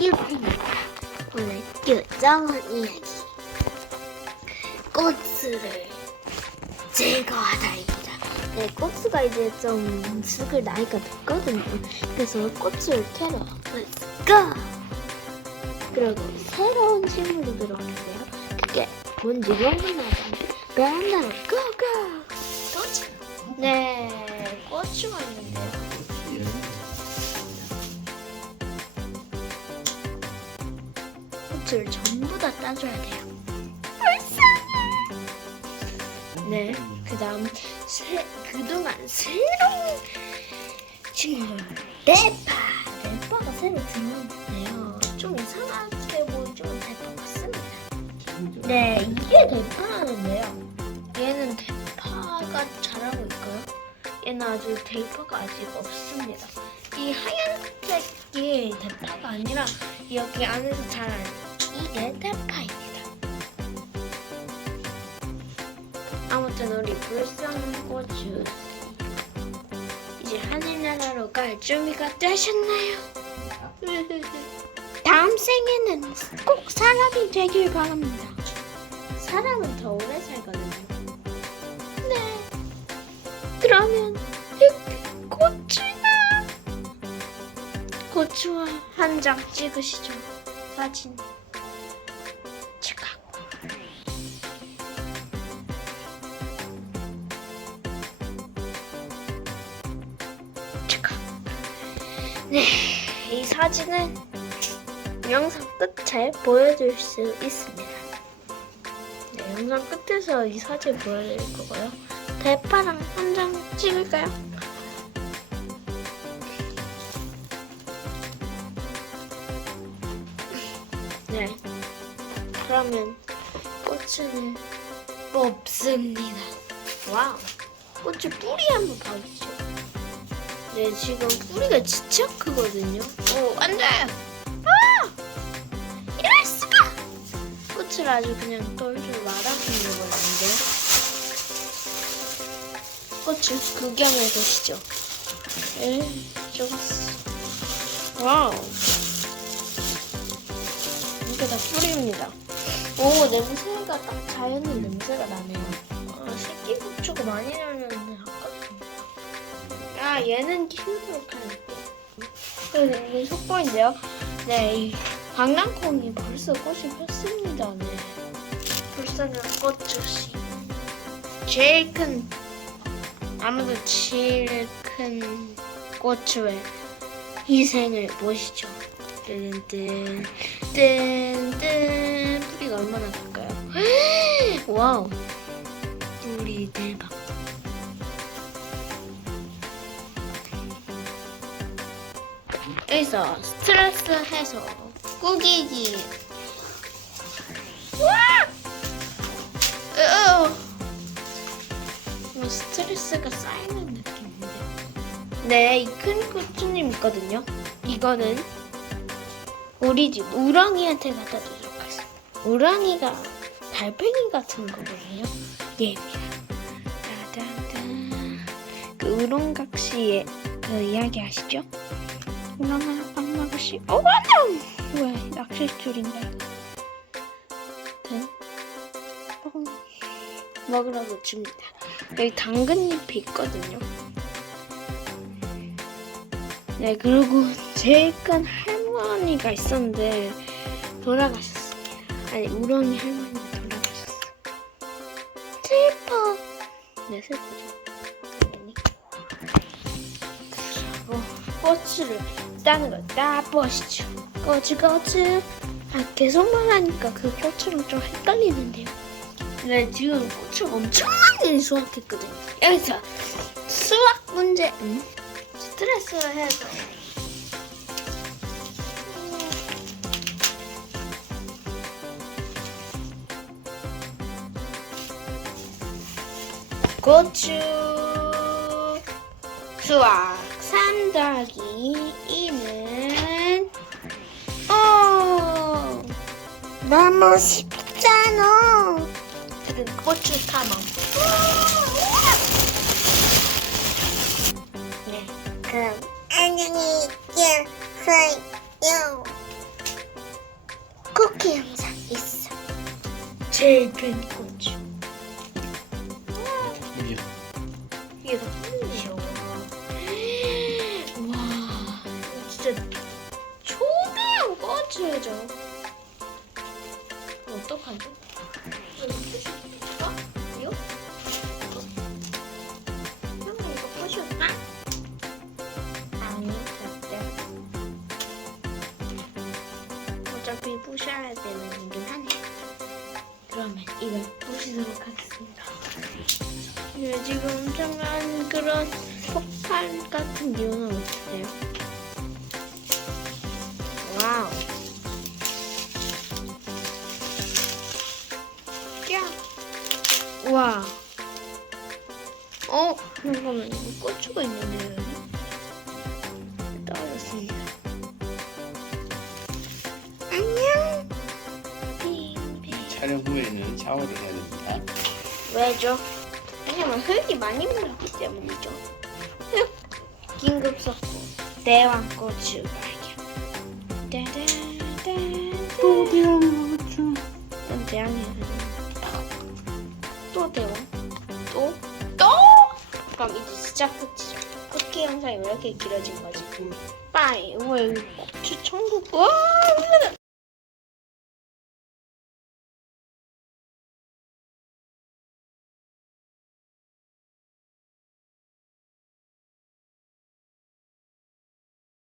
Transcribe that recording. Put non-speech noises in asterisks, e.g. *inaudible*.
오늘 요정한 이야기 꽃을 제거하다입니다. 네, 꽃수가 이제 좀 쑥을 나이가 됐거든요. 그래서 꽃을 캐러 go! 그리고 새로운 식물이 들어왔는데요. 그게 뭔지 궁금하다면 베란다로 고고! 꽃? 네, 꽃수가 있는데요. 꽃을 전부 다 따줘야 돼요. 불쌍해. 네, 그다음 새 그동안 새로운 친구 대파. 대파가 새로 들어왔는데요. 좀 이상하게 보이지만 대파 같습니다. 네, 이게 대파라는데요. 얘는 대파가 자라고 있고요. 얘는 아주 대파가 아직 없습니다. 이 하얀색이 대파가 아니라 여기 안에서 자란 이게 대파입니다. 아무튼 우리 불쌍고추 이제 하늘나라로 갈 준비가 되셨나요? *laughs* 다음 생에는 꼭 사람이 되길 바랍니다. 사람은 더 오래 살거든요. 네. 그러면 이 고추나 고추와 한 장 찍으시죠. 사진. 네, 이 사진은 영상 끝에 보여줄 수 있습니다. 네, 영상 끝에서 이 사진 보여드릴 거고요. 대파랑 한 장 찍을까요? 네. 그러면 꽃을 뽑습니다. 와우. 꽃의 뿌리 한번 봐주죠. 네, 지금 뿌리가 진짜 크거든요. 오, 안 돼! 아! 이럴 수가! 꽃을 아주 그냥 똘똘 말아서 먹었는데. 꽃을 구경해 보시죠. 에이, 좋았어. 와우. 이게 다 뿌리입니다. 오, 냄새가 딱 자연의 냄새가 나네요. 아, 새끼 고추가 많이 아깝습니다. 아, 얘는 할게요. 그리고 이게 속보인데요. 네, 이 강낭콩이 벌써 꽃이 폈습니다. 네. 불쌍한 꽃주씨. 제일 큰, 아무도 제일 큰 꽃의 희생을 보시죠. 뜬뜬 뜬뜬 뿌리가 얼마나 클까요? *gasps* 와우 뿌리 대박 여기서 스트레스 해소 꾸기기 와! 으뭐 스트레스가 쌓이는 느낌인데 네, 이 큰 고추님 있거든요 이거는 우리 집 우렁이한테 갖다 주도록 하겠습니다. 우렁이가 달팽이 같은 거거든요. 얘입니다. 따단단. 그 우렁각시의 그 이야기 아시죠? 우렁아 빵마그시. 어 맞아. 왜 낚싯줄인데? 등. 뻥. 먹으라고 줍니다. 여기 당근잎이 있거든요. 네 그리고 제일 큰 할머니가 있었는데 돌아가셨습니다. 아니 우렁이 할머니가 돌아가셨어. 슬퍼. 네. 당연히. 그리고 꽃을 따는 걸 따보시죠. 꽃을 꽃을. 아 계속 말하니까 그 꽃이랑 좀 헷갈리는데요. 네 지금 꽃을 엄청 많이 수확했거든요. 여기서 수확 문제. 음? 스트레스 해서 고추 수확 너무 쉽잖아 지금 고추 탐험 네 그럼 안녕히 계세요. 쿠키 영상 있어. 제일 큰 고추. 이게 이게 더 큰데요. 와, 진짜 초대형 고추죠. 부셔야 되는 거긴 하네. 그러면 이걸 부시도록 하겠습니다. 네, 지금 엄청난 그런 폭발 같은 기운은 없어요. 와우. 야. 와. 어, 잠깐만, 이거 고추가 있는데요? 떨어졌습니다. 촬영 후에는 샤워를 해야 됩니다. 왜죠? 왜냐면 흙이 많이 묻기 때문이죠. 흙 긴급 속보 대왕 고추 발견. 따다단. 또 대형 고추. 이건 대왕이. 또 대왕? 또? 또? 그럼 이제 진짜 끝이죠. 쿠키 영상이 왜 이렇게 길어진 거지? 빠이. 왜 여기 고추 천국? 와,